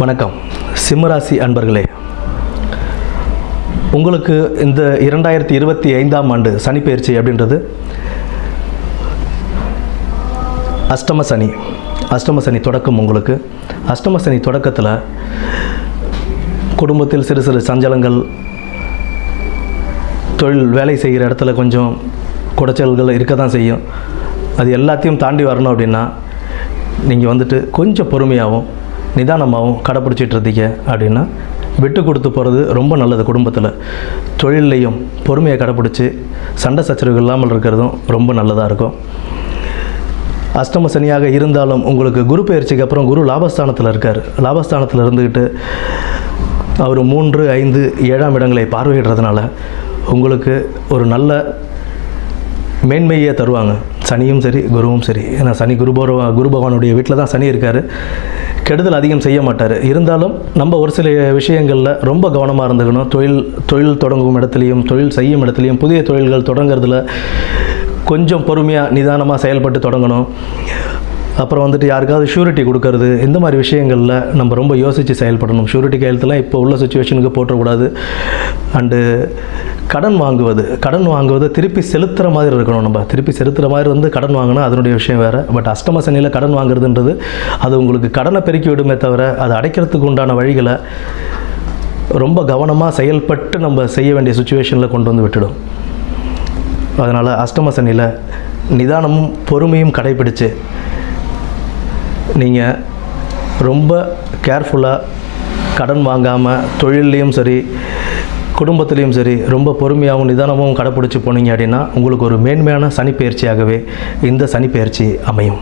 வணக்கம். சிம்மராசி அன்பர்களே உங்களுக்கு இந்த இரண்டாயிரத்தி இருபத்தி ஐந்தாம் ஆண்டு சனி பயிற்சி அப்படின்றது அஷ்டம சனி. அஷ்டம சனி தொடக்கம் உங்களுக்கு. அஷ்டம சனி தொடக்கத்தில் குடும்பத்தில் சிறு சிறு சஞ்சலங்கள் தொழில் வேலை செய்கிற இடத்துல கொஞ்சம் குடைச்சல்கள் இருக்க தான் செய்யும். அது எல்லாத்தையும் தாண்டி வரணும் அப்படின்னா நீங்கள் வந்துட்டு கொஞ்சம் பொறுமையாகவும் நிதானமாகவும் கடைப்பிடிச்சிட்டு இருந்தீங்க அப்படின்னா விட்டு கொடுத்து போகிறது ரொம்ப நல்லது குடும்பத்தில். தொழில்லையும் பொறுமையை கடைப்பிடிச்சி சண்டை சச்சரவு இல்லாமல் இருக்கிறதும் ரொம்ப நல்லதாக இருக்கும். அஷ்டம சனியாக இருந்தாலும் உங்களுக்கு குரு பயிற்சிக்கு அப்புறம் குரு லாபஸ்தானத்தில் இருக்கார். லாபஸ்தானத்தில் இருந்துக்கிட்டு அவர் மூன்று ஐந்து ஏழாம் இடங்களை பார்வையிடுறதுனால உங்களுக்கு ஒரு நல்ல மேன்மையை தருவாங்க. சனியும் சரி குருவும் சரி. ஏன்னா சனி குரு பகவா- குரு பகவானுடைய வீட்டில் தான் சனி இருக்கார். கெடுதல் அதிகம் செய்ய மாட்டார். இருந்தாலும் நம்ம ஒரு சில விஷயங்களில் ரொம்ப கவனமாக இருந்துக்கணும். தொழில் தொழில் தொடங்கும் இடத்துலையும் தொழில் செய்யும் இடத்துலையும் புதிய தொழில்கள் தொடங்குறதுல கொஞ்சம் பொறுமையாக நிதானமாக செயல்பட்டு தொடங்கணும். அப்புறம் வந்துட்டு யாருக்காவது ஷூரிட்டி கொடுக்கறது இந்த மாதிரி விஷயங்களில் நம்ம ரொம்ப யோசித்து செயல்படணும். ஷூரிட்டி கையெழுத்துலாம் இப்போ உள்ள சுச்சுவேஷனுக்கு போட்டக்கூடாது அண்டு கடன் வாங்குவது கடன் வாங்குவது திருப்பி செலுத்துகிற மாதிரி இருக்கணும் நம்ம. திருப்பி செலுத்துகிற மாதிரி வந்து கடன் வாங்கினா அதனுடைய விஷயம் வேறு. பட் அஷ்டம சனியில் கடன் வாங்குறதுன்றது அது உங்களுக்கு கடனை பெருக்கி விடுமே தவிர அது அடைக்கிறதுக்கு உண்டான வழிகளை ரொம்ப கவனமாக செயல்பட்டு நம்ம செய்ய வேண்டிய சுச்சுவேஷனில் கொண்டு வந்து விட்டுடும். அதனால் அஷ்டம சனியில் நிதானமும் பொறுமையும் கடைபிடிச்சு நீங்கள் ரொம்ப கேர்ஃபுல்லாக கடன் வாங்காமல் தொழில்லையும் சரி குடும்பத்துலேயும் சரி ரொம்ப பொறுமையாகவும் நிதானமும் கடைப்பிடிச்சி போனீங்க அப்படின்னா உங்களுக்கு ஒரு மேன்மையான சனிப்பெயர்ச்சியாகவே இந்த சனிப்பெயர்ச்சி அமையும்.